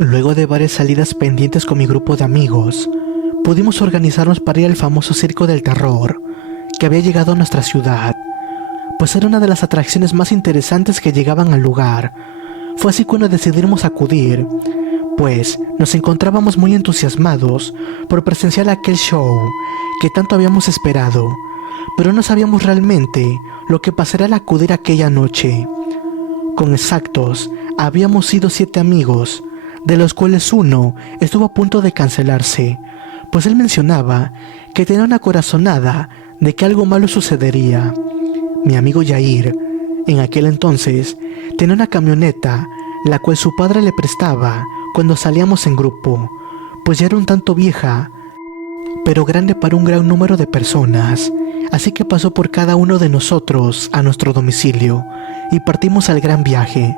Luego de varias salidas pendientes con mi grupo de amigos, pudimos organizarnos para ir al famoso Circo del Terror, que había llegado a nuestra ciudad, pues era una de las atracciones más interesantes que llegaban al lugar. Fue así cuando decidimos acudir, pues nos encontrábamos muy entusiasmados por presenciar aquel show que tanto habíamos esperado, pero no sabíamos realmente lo que pasaría al acudir aquella noche. Con exactos, habíamos sido 7 amigos, de los cuales uno estuvo a punto de cancelarse, pues él mencionaba que tenía una corazonada de que algo malo sucedería. Mi amigo Yair, en aquel entonces, tenía una camioneta, la cual su padre le prestaba cuando salíamos en grupo, pues ya era un tanto vieja, pero grande para un gran número de personas, así que pasó por cada uno de nosotros a nuestro domicilio y partimos al gran viaje,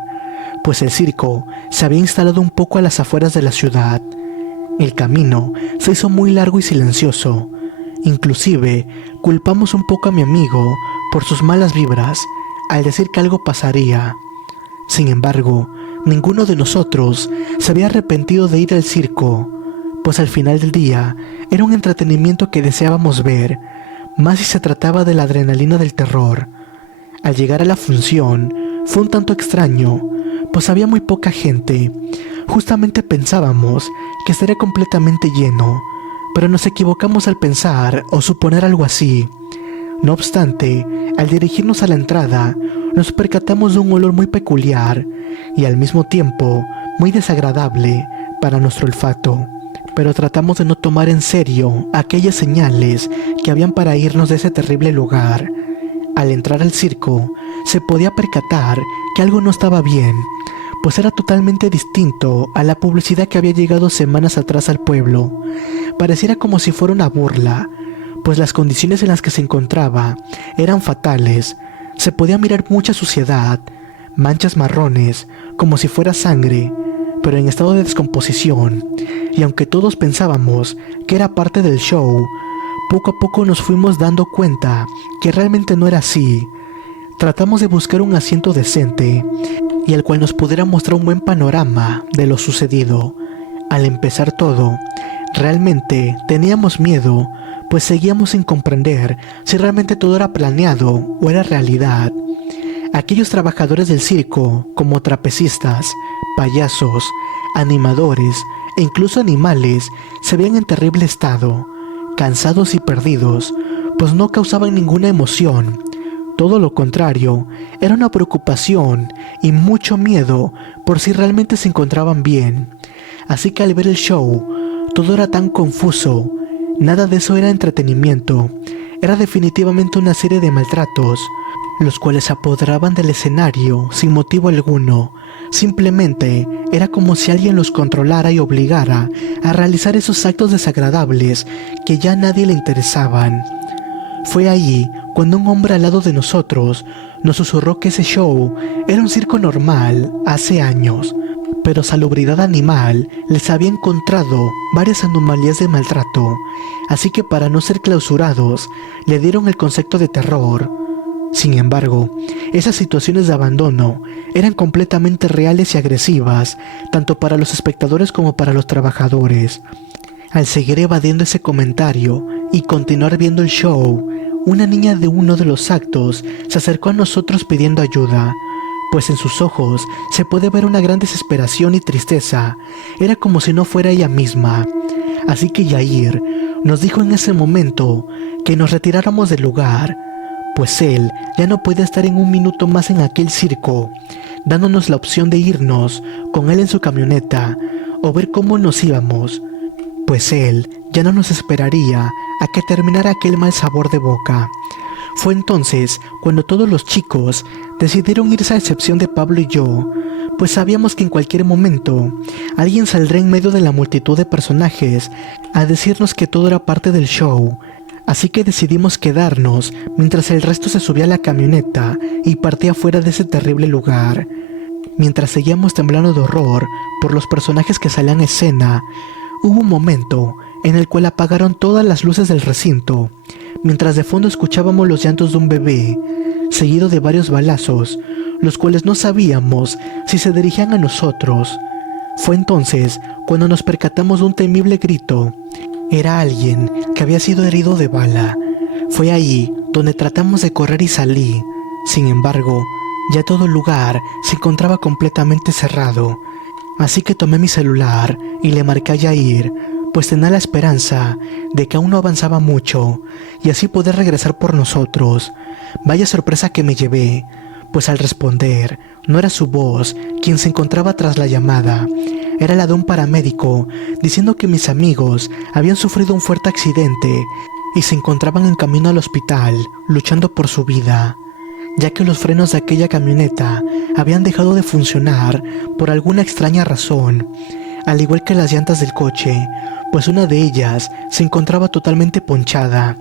pues el circo se había instalado un poco a las afueras de la ciudad. El camino se hizo muy largo y silencioso. Inclusive culpamos un poco a mi amigo por sus malas vibras al decir que algo pasaría. Sin embargo, ninguno de nosotros se había arrepentido de ir al circo, pues al final del día era un entretenimiento que deseábamos ver, más si se trataba de la adrenalina del terror. Al llegar a la función fue un tanto extraño, pues había muy poca gente. Justamente pensábamos que estaría completamente lleno, pero nos equivocamos al pensar o suponer algo así. No obstante, al dirigirnos a la entrada, nos percatamos de un olor muy peculiar y al mismo tiempo muy desagradable para nuestro olfato, pero tratamos de no tomar en serio aquellas señales que habían para irnos de ese terrible lugar. Al entrar al circo, se podía percatar que algo no estaba bien, pues era totalmente distinto a la publicidad que había llegado semanas atrás al pueblo. Pareciera como si fuera una burla, pues las condiciones en las que se encontraba eran fatales. Se podía mirar mucha suciedad, manchas marrones, como si fuera sangre, pero en estado de descomposición, y aunque todos pensábamos que era parte del show, poco a poco nos fuimos dando cuenta que realmente no era así. Tratamos de buscar un asiento decente y al cual nos pudiera mostrar un buen panorama de lo sucedido. Al empezar todo, realmente teníamos miedo, pues seguíamos sin comprender si realmente todo era planeado o era realidad. Aquellos trabajadores del circo, como trapecistas, payasos, animadores e incluso animales, se veían en terrible estado, cansados y perdidos, pues no causaban ninguna emoción. Todo lo contrario, era una preocupación y mucho miedo por si realmente se encontraban bien. Así que al ver el show, todo era tan confuso. Nada de eso era entretenimiento. Era definitivamente una serie de maltratos, los cuales se apoderaban del escenario sin motivo alguno. Simplemente era como si alguien los controlara y obligara a realizar esos actos desagradables que ya a nadie le interesaban. Fue allí cuando un hombre al lado de nosotros nos susurró que ese show era un circo normal hace años, pero Salubridad Animal les había encontrado varias anomalías de maltrato, así que para no ser clausurados, le dieron el concepto de terror. Sin embargo, esas situaciones de abandono eran completamente reales y agresivas, tanto para los espectadores como para los trabajadores. Al seguir evadiendo ese comentario y continuar viendo el show, una niña de uno de los actos se acercó a nosotros pidiendo ayuda, pues en sus ojos se puede ver una gran desesperación y tristeza. Era como si no fuera ella misma. Así que Yair nos dijo en ese momento que nos retiráramos del lugar, pues él ya no podía estar en un minuto más en aquel circo, dándonos la opción de irnos con él en su camioneta o ver cómo nos íbamos, pues él ya no nos esperaría a que terminara aquel mal sabor de boca. Fue entonces cuando todos los chicos decidieron irse a excepción de Pablo y yo, pues sabíamos que en cualquier momento alguien saldría en medio de la multitud de personajes a decirnos que todo era parte del show. Así que decidimos quedarnos mientras el resto se subía a la camioneta y partía fuera de ese terrible lugar. Mientras seguíamos temblando de horror por los personajes que salían a escena, hubo un momento en el cual apagaron todas las luces del recinto, mientras de fondo escuchábamos los llantos de un bebé, seguido de varios balazos, los cuales no sabíamos si se dirigían a nosotros. Fue entonces cuando nos percatamos de un temible grito. Era alguien que había sido herido de bala. Fue ahí donde tratamos de correr y salí. Sin embargo, ya todo el lugar se encontraba completamente cerrado. Así que tomé mi celular y le marqué a Yair, pues tenía la esperanza de que aún no avanzaba mucho y así poder regresar por nosotros. Vaya sorpresa que me llevé, pues al responder no era su voz quien se encontraba tras la llamada, era la de un paramédico diciendo que mis amigos habían sufrido un fuerte accidente y se encontraban en camino al hospital luchando por su vida, ya que los frenos de aquella camioneta habían dejado de funcionar por alguna extraña razón, al igual que las llantas del coche, pues una de ellas se encontraba totalmente ponchada.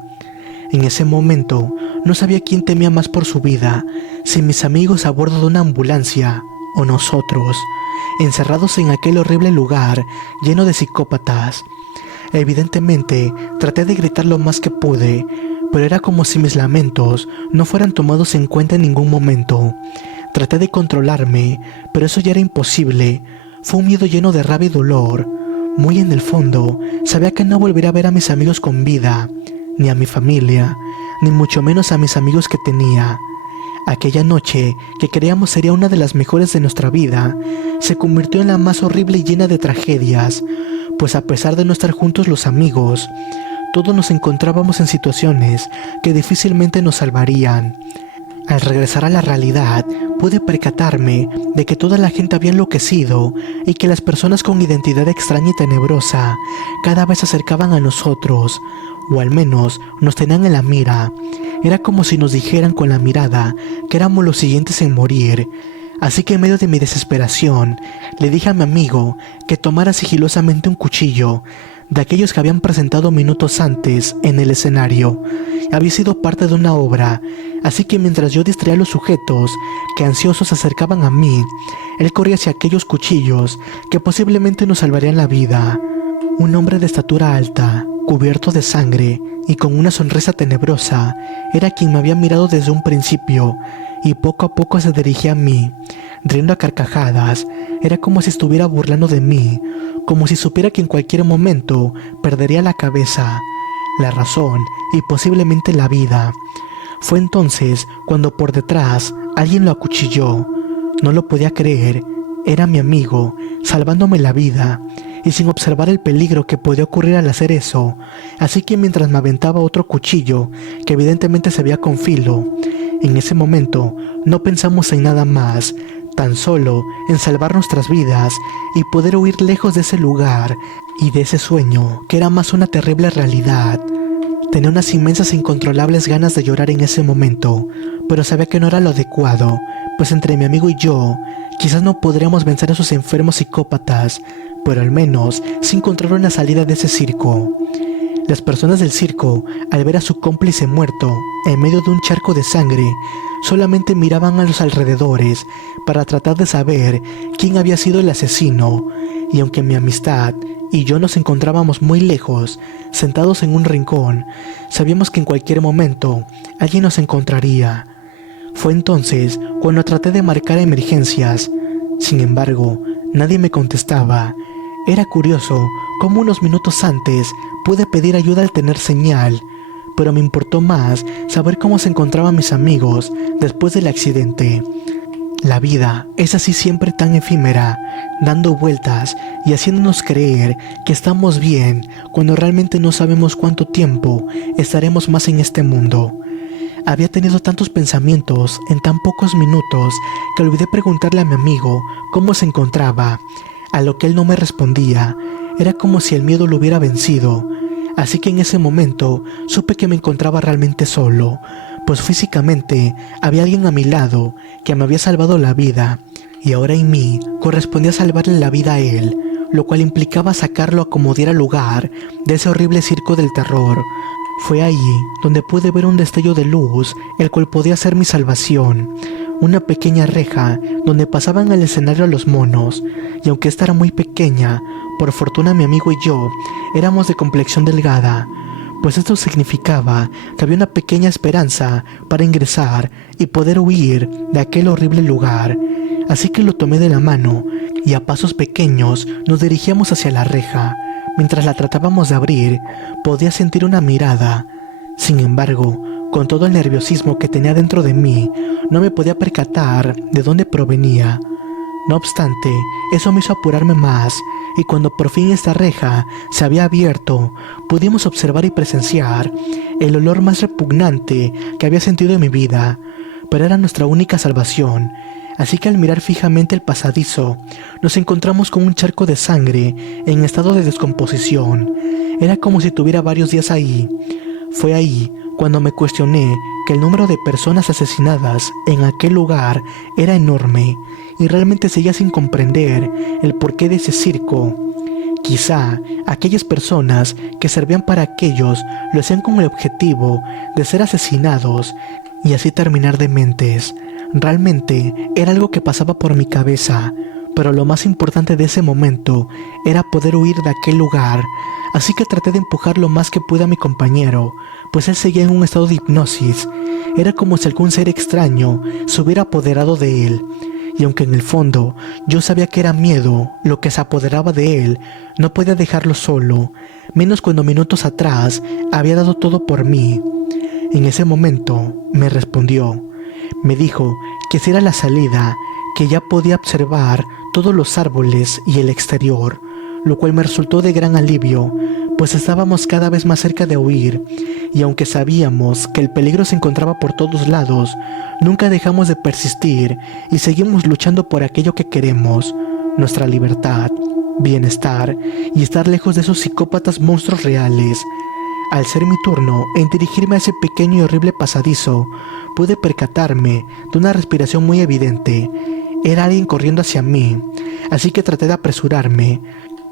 En ese momento no sabía quién temía más por su vida, si mis amigos a bordo de una ambulancia o nosotros, encerrados en aquel horrible lugar lleno de psicópatas. Evidentemente traté de gritar lo más que pude, pero era como si mis lamentos no fueran tomados en cuenta en ningún momento. Traté de controlarme, pero eso ya era imposible. Fue un miedo lleno de rabia y dolor. Muy en el fondo, sabía que no volvería a ver a mis amigos con vida, ni a mi familia, ni mucho menos a mis amigos que tenía. Aquella noche, que creíamos sería una de las mejores de nuestra vida, se convirtió en la más horrible y llena de tragedias, pues a pesar de no estar juntos los amigos, todos nos encontrábamos en situaciones que difícilmente nos salvarían. Al regresar a la realidad, pude percatarme de que toda la gente había enloquecido y que las personas con identidad extraña y tenebrosa cada vez se acercaban a nosotros, o al menos nos tenían en la mira. Era como si nos dijeran con la mirada que éramos los siguientes en morir. Así que en medio de mi desesperación, le dije a mi amigo que tomara sigilosamente un cuchillo, de aquellos que habían presentado minutos antes en el escenario. Había sido parte de una obra, así que mientras yo distraía a los sujetos que ansiosos se acercaban a mí, él corría hacia aquellos cuchillos que posiblemente nos salvarían la vida. Un hombre de estatura alta, cubierto de sangre y con una sonrisa tenebrosa, era quien me había mirado desde un principio y poco a poco se dirigía a mí, riendo a carcajadas. Era como si estuviera burlando de mí, como si supiera que en cualquier momento perdería la cabeza, la razón y posiblemente la vida. Fue entonces cuando por detrás alguien lo acuchilló. No lo podía creer, era mi amigo, salvándome la vida, y sin observar el peligro que podía ocurrir al hacer eso. Así que mientras me aventaba otro cuchillo, que evidentemente se veía con filo, en ese momento no pensamos en nada más, tan solo en salvar nuestras vidas y poder huir lejos de ese lugar y de ese sueño que era más una terrible realidad. Tenía unas inmensas e incontrolables ganas de llorar en ese momento, pero sabía que no era lo adecuado, pues entre mi amigo y yo, quizás no podríamos vencer a esos enfermos psicópatas, pero al menos sí encontrar una salida de ese circo. Las personas del circo, al ver a su cómplice muerto en medio de un charco de sangre, solamente miraban a los alrededores para tratar de saber quién había sido el asesino, y aunque mi amistad y yo nos encontrábamos muy lejos, sentados en un rincón, sabíamos que en cualquier momento alguien nos encontraría. Fue entonces cuando traté de marcar emergencias. Sin embargo, nadie me contestaba. Era curioso cómo unos minutos antes pude pedir ayuda al tener señal, pero me importó más saber cómo se encontraban mis amigos después del accidente. La vida es así siempre tan efímera, dando vueltas y haciéndonos creer que estamos bien cuando realmente no sabemos cuánto tiempo estaremos más en este mundo. Había tenido tantos pensamientos en tan pocos minutos que olvidé preguntarle a mi amigo cómo se encontraba, a lo que él no me respondía. Era como si el miedo lo hubiera vencido, así que en ese momento supe que me encontraba realmente solo, pues físicamente había alguien a mi lado que me había salvado la vida, y ahora en mí correspondía salvarle la vida a él, lo cual implicaba sacarlo a como diera lugar de ese horrible circo del terror. Fue ahí donde pude ver un destello de luz, el cual podía ser mi salvación. Una pequeña reja donde pasaban al escenario los monos, y aunque esta era muy pequeña, por fortuna mi amigo y yo éramos de complexión delgada, pues esto significaba que había una pequeña esperanza para ingresar y poder huir de aquel horrible lugar. así que lo tomé de la mano y a pasos pequeños nos dirigíamos hacia la reja. Mientras la tratábamos de abrir, podía sentir una mirada. Sin embargo, con todo el nerviosismo que tenía dentro de mí, no me podía percatar de dónde provenía. No obstante, eso me hizo apurarme más, y cuando por fin esta reja se había abierto, pudimos observar y presenciar el olor más repugnante que había sentido en mi vida, pero era nuestra única salvación. Así que al mirar fijamente el pasadizo, nos encontramos con un charco de sangre en estado de descomposición. Era como si tuviera varios días ahí. Fue ahí cuando me cuestioné que el número de personas asesinadas en aquel lugar era enorme y realmente seguía sin comprender el porqué de ese circo. Quizá aquellas personas que servían para aquellos lo hacían con el objetivo de ser asesinados y así terminar dementes. Realmente era algo que pasaba por mi cabeza, pero lo más importante de ese momento era poder huir de aquel lugar, así que traté de empujar lo más que pude a mi compañero, pues él seguía en un estado de hipnosis. Era como si algún ser extraño se hubiera apoderado de él, y aunque en el fondo yo sabía que era miedo lo que se apoderaba de él, no podía dejarlo solo, menos cuando minutos atrás había dado todo por mí. En ese momento me respondió. Me dijo que si era la salida, que ya podía observar todos los árboles y el exterior, lo cual me resultó de gran alivio, pues estábamos cada vez más cerca de huir, y aunque sabíamos que el peligro se encontraba por todos lados, nunca dejamos de persistir y seguimos luchando por aquello que queremos, nuestra libertad, bienestar y estar lejos de esos psicópatas monstruos reales. Al ser mi turno en dirigirme a ese pequeño y horrible pasadizo, pude percatarme de una respiración muy evidente. Era alguien corriendo hacia mí, así que traté de apresurarme,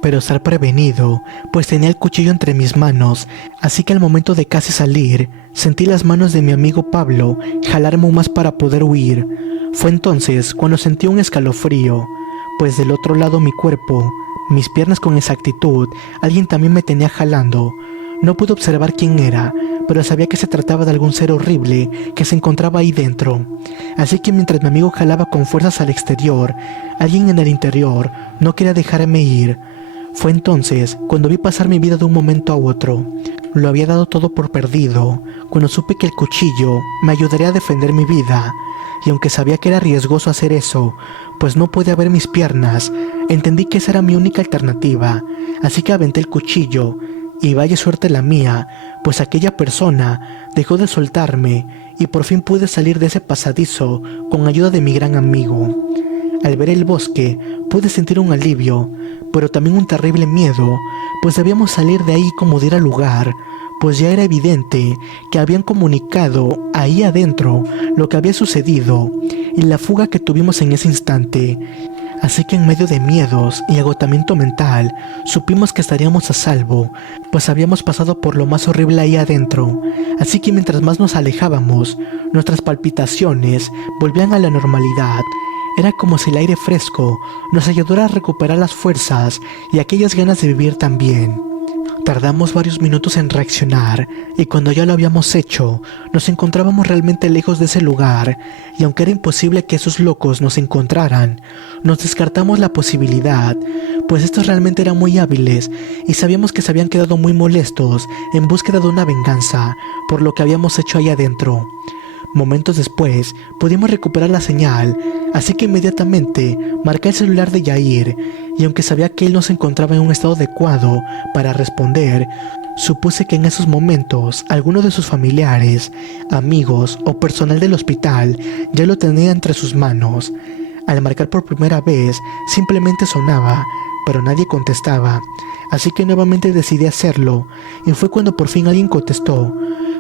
pero estar prevenido, pues tenía el cuchillo entre mis manos, así que al momento de casi salir, sentí las manos de mi amigo Pablo jalarme aún más para poder huir. Fue entonces cuando sentí un escalofrío, pues del otro lado mi cuerpo, mis piernas con exactitud, alguien también me tenía jalando. No pude observar quién era, pero sabía que se trataba de algún ser horrible que se encontraba ahí dentro. Así que mientras mi amigo jalaba con fuerzas al exterior, alguien en el interior no quería dejarme ir. Fue entonces cuando vi pasar mi vida de un momento a otro. Lo había dado todo por perdido, cuando supe que el cuchillo me ayudaría a defender mi vida. Y aunque sabía que era riesgoso hacer eso, pues no podía ver mis piernas, entendí que esa era mi única alternativa. Así que aventé el cuchillo. Y vaya suerte la mía, pues aquella persona dejó de soltarme y por fin pude salir de ese pasadizo con ayuda de mi gran amigo. Al ver el bosque, pude sentir un alivio, pero también un terrible miedo, pues debíamos salir de ahí como diera lugar, pues ya era evidente que habían comunicado ahí adentro lo que había sucedido y la fuga que tuvimos en ese instante. Así que en medio de miedos y agotamiento mental, supimos que estaríamos a salvo, pues habíamos pasado por lo más horrible ahí adentro. Así que mientras más nos alejábamos, nuestras palpitaciones volvían a la normalidad. Era como si el aire fresco nos ayudara a recuperar las fuerzas y aquellas ganas de vivir también. Tardamos varios minutos en reaccionar, y cuando ya lo habíamos hecho, nos encontrábamos realmente lejos de ese lugar, y aunque era imposible que esos locos nos encontraran, nos descartamos la posibilidad, pues estos realmente eran muy hábiles, y sabíamos que se habían quedado muy molestos en búsqueda de una venganza por lo que habíamos hecho ahí adentro. Momentos después, pudimos recuperar la señal, así que inmediatamente marqué el celular de Yair, y aunque sabía que él no se encontraba en un estado adecuado para responder, supuse que en esos momentos alguno de sus familiares, amigos o personal del hospital ya lo tenía entre sus manos. Al marcar por primera vez, simplemente sonaba, pero nadie contestaba, así que nuevamente decidí hacerlo, y fue cuando por fin alguien contestó.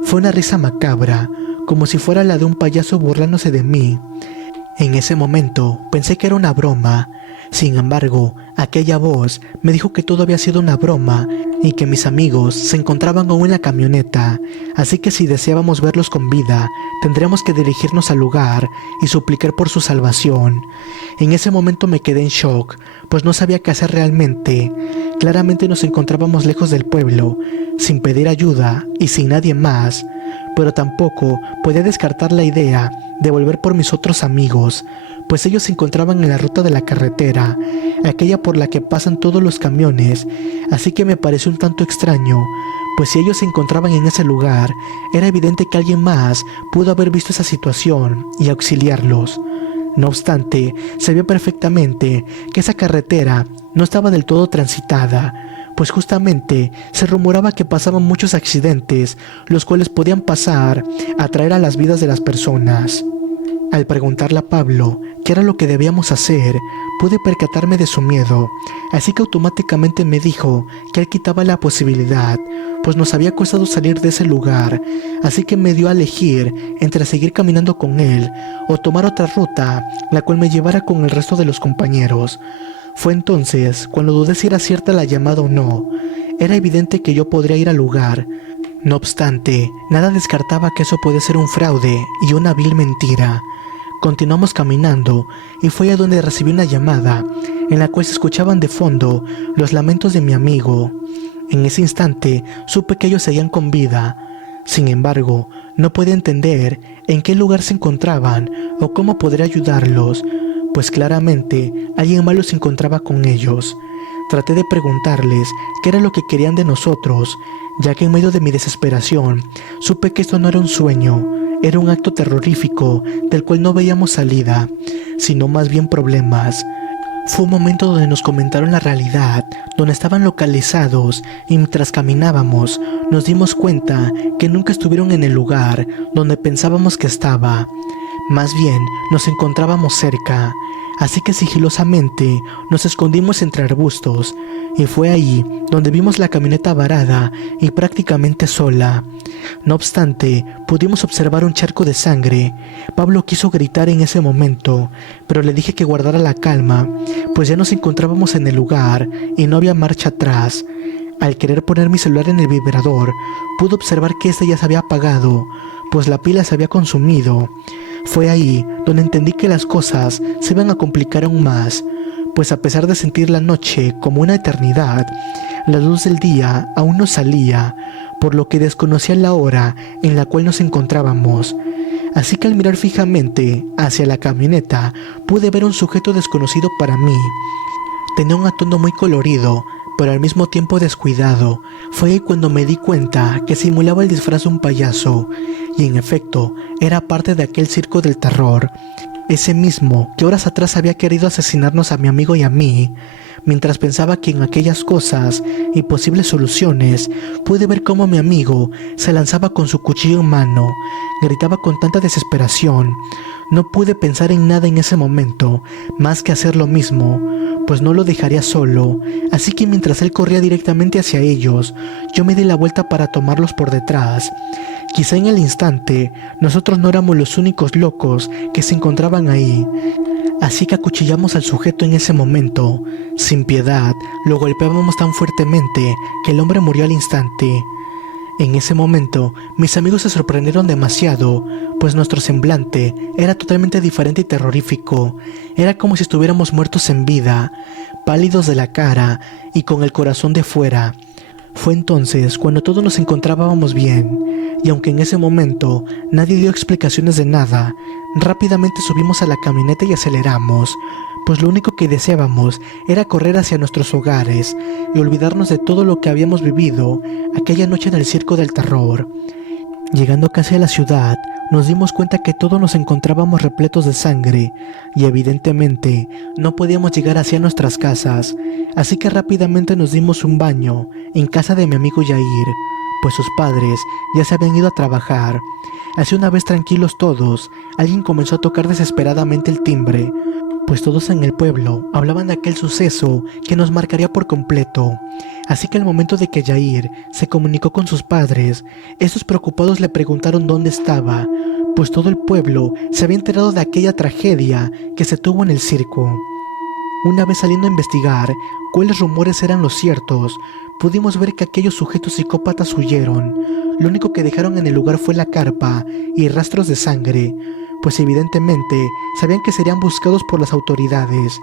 Fue una risa macabra, como si fuera la de un payaso burlándose de mí. En ese momento pensé que era una broma. Sin embargo, aquella voz me dijo que todo había sido una broma y que mis amigos se encontraban aún en la camioneta, así que si deseábamos verlos con vida, tendríamos que dirigirnos al lugar y suplicar por su salvación. En ese momento me quedé en shock, pues no sabía qué hacer realmente. Claramente nos encontrábamos lejos del pueblo, sin pedir ayuda y sin nadie más, pero tampoco podía descartar la idea de volver por mis otros amigos, pues ellos se encontraban en la ruta de la carretera, aquella por la que pasan todos los camiones, así que me pareció un tanto extraño, pues si ellos se encontraban en ese lugar, era evidente que alguien más pudo haber visto esa situación y auxiliarlos. No obstante, sabía perfectamente que esa carretera no estaba del todo transitada, pues justamente se rumoraba que pasaban muchos accidentes, los cuales podían pasar a traer a las vidas de las personas. Al preguntarle a Pablo qué era lo que debíamos hacer, pude percatarme de su miedo, así que automáticamente me dijo que él quitaba la posibilidad, pues nos había costado salir de ese lugar, así que me dio a elegir entre seguir caminando con él o tomar otra ruta, la cual me llevara con el resto de los compañeros. Fue entonces cuando dudé si era cierta la llamada o no. Era evidente que yo podría ir al lugar. No obstante, nada descartaba que eso podía ser un fraude y una vil mentira. Continuamos caminando y fue a donde recibí una llamada en la cual se escuchaban de fondo los lamentos de mi amigo. En ese instante supe que ellos seguían con vida. Sin embargo, no podía entender en qué lugar se encontraban o cómo podría ayudarlos, pues claramente alguien malo se encontraba con ellos. Traté de preguntarles qué era lo que querían de nosotros, ya que en medio de mi desesperación supe que esto no era un sueño, era un acto terrorífico del cual no veíamos salida, sino más bien problemas. Fue un momento donde nos comentaron la realidad, donde estaban localizados, y mientras caminábamos nos dimos cuenta que nunca estuvieron en el lugar donde pensábamos que estaba. Más bien nos encontrábamos cerca, así que sigilosamente nos escondimos entre arbustos, y fue ahí donde vimos la camioneta varada y prácticamente sola. No obstante, pudimos observar un charco de sangre. Pablo quiso gritar en ese momento, pero le dije que guardara la calma, pues ya nos encontrábamos en el lugar y no había marcha atrás. Al querer poner mi celular en el vibrador, pude observar que este ya se había apagado, pues la pila se había consumido. Fue ahí donde entendí que las cosas se iban a complicar aún más, pues a pesar de sentir la noche como una eternidad, la luz del día aún no salía, por lo que desconocía la hora en la cual nos encontrábamos. Así que al mirar fijamente hacia la camioneta, pude ver un sujeto desconocido para mí. Tenía un atuendo muy colorido, pero al mismo tiempo descuidado. Fue ahí cuando me di cuenta que simulaba el disfraz de un payaso, y en efecto, era parte de aquel circo del terror, ese mismo que horas atrás había querido asesinarnos a mi amigo y a mí. Mientras pensaba que en aquellas cosas y posibles soluciones, pude ver cómo mi amigo se lanzaba con su cuchillo en mano, gritaba con tanta desesperación. No pude pensar en nada en ese momento, más que hacer lo mismo, pues no lo dejaría solo, así que mientras él corría directamente hacia ellos, yo me di la vuelta para tomarlos por detrás. Quizá en el instante, nosotros no éramos los únicos locos que se encontraban ahí, así que acuchillamos al sujeto en ese momento. Sin piedad, lo golpeábamos tan fuertemente que el hombre murió al instante. En ese momento, mis amigos se sorprendieron demasiado, pues nuestro semblante era totalmente diferente y terrorífico. Era como si estuviéramos muertos en vida, pálidos de la cara y con el corazón de fuera. Fue entonces cuando todos nos encontrábamos bien, y aunque en ese momento nadie dio explicaciones de nada, rápidamente subimos a la camioneta y aceleramos, pues lo único que deseábamos era correr hacia nuestros hogares y olvidarnos de todo lo que habíamos vivido aquella noche en el circo del terror. Llegando casi a la ciudad, nos dimos cuenta que todos nos encontrábamos repletos de sangre y evidentemente no podíamos llegar hacia nuestras casas, así que rápidamente nos dimos un baño en casa de mi amigo Yair, pues sus padres ya se habían ido a trabajar. Así, una vez tranquilos todos, alguien comenzó a tocar desesperadamente el timbre, pues todos en el pueblo hablaban de aquel suceso que nos marcaría por completo. Así que al momento de que Yair se comunicó con sus padres, estos preocupados le preguntaron dónde estaba, pues todo el pueblo se había enterado de aquella tragedia que se tuvo en el circo. Una vez saliendo a investigar cuáles rumores eran los ciertos, pudimos ver que aquellos sujetos psicópatas huyeron. Lo único que dejaron en el lugar fue la carpa y rastros de sangre, pues evidentemente sabían que serían buscados por las autoridades.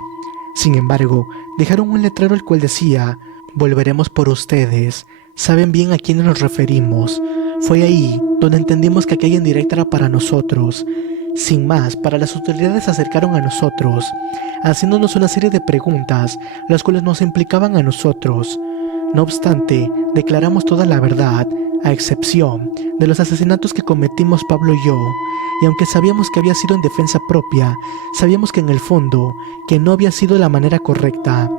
Sin embargo, dejaron un letrero el cual decía: "Volveremos por ustedes". Saben bien a quiénes nos referimos. Fue ahí donde entendimos que aquella indirecta era para nosotros. Sin más, para las autoridades se acercaron a nosotros, haciéndonos una serie de preguntas, las cuales nos implicaban a nosotros. No obstante, declaramos toda la verdad, a excepción de los asesinatos que cometimos Pablo y yo, y aunque sabíamos que había sido en defensa propia, sabíamos que en el fondo, que no había sido la manera correcta.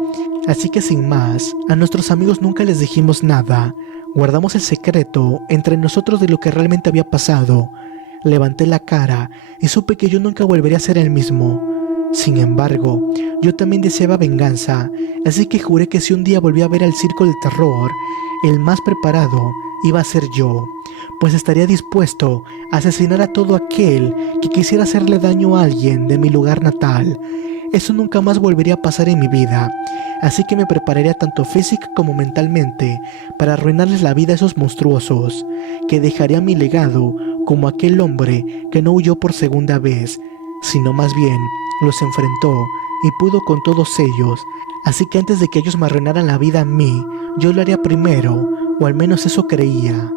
Así que sin más, a nuestros amigos nunca les dijimos nada, guardamos el secreto entre nosotros de lo que realmente había pasado. Levanté la cara y supe que yo nunca volvería a ser el mismo. Sin embargo, yo también deseaba venganza, así que juré que si un día volvía a ver al circo del terror, el más preparado iba a ser yo, pues estaría dispuesto a asesinar a todo aquel que quisiera hacerle daño a alguien de mi lugar natal. Eso nunca más volvería a pasar en mi vida, así que me prepararía tanto física como mentalmente para arruinarles la vida a esos monstruosos, que dejaría mi legado como aquel hombre que no huyó por segunda vez, sino más bien los enfrentó y pudo con todos ellos. Así que antes de que ellos me arruinaran la vida a mí, yo lo haría primero, o al menos eso creía.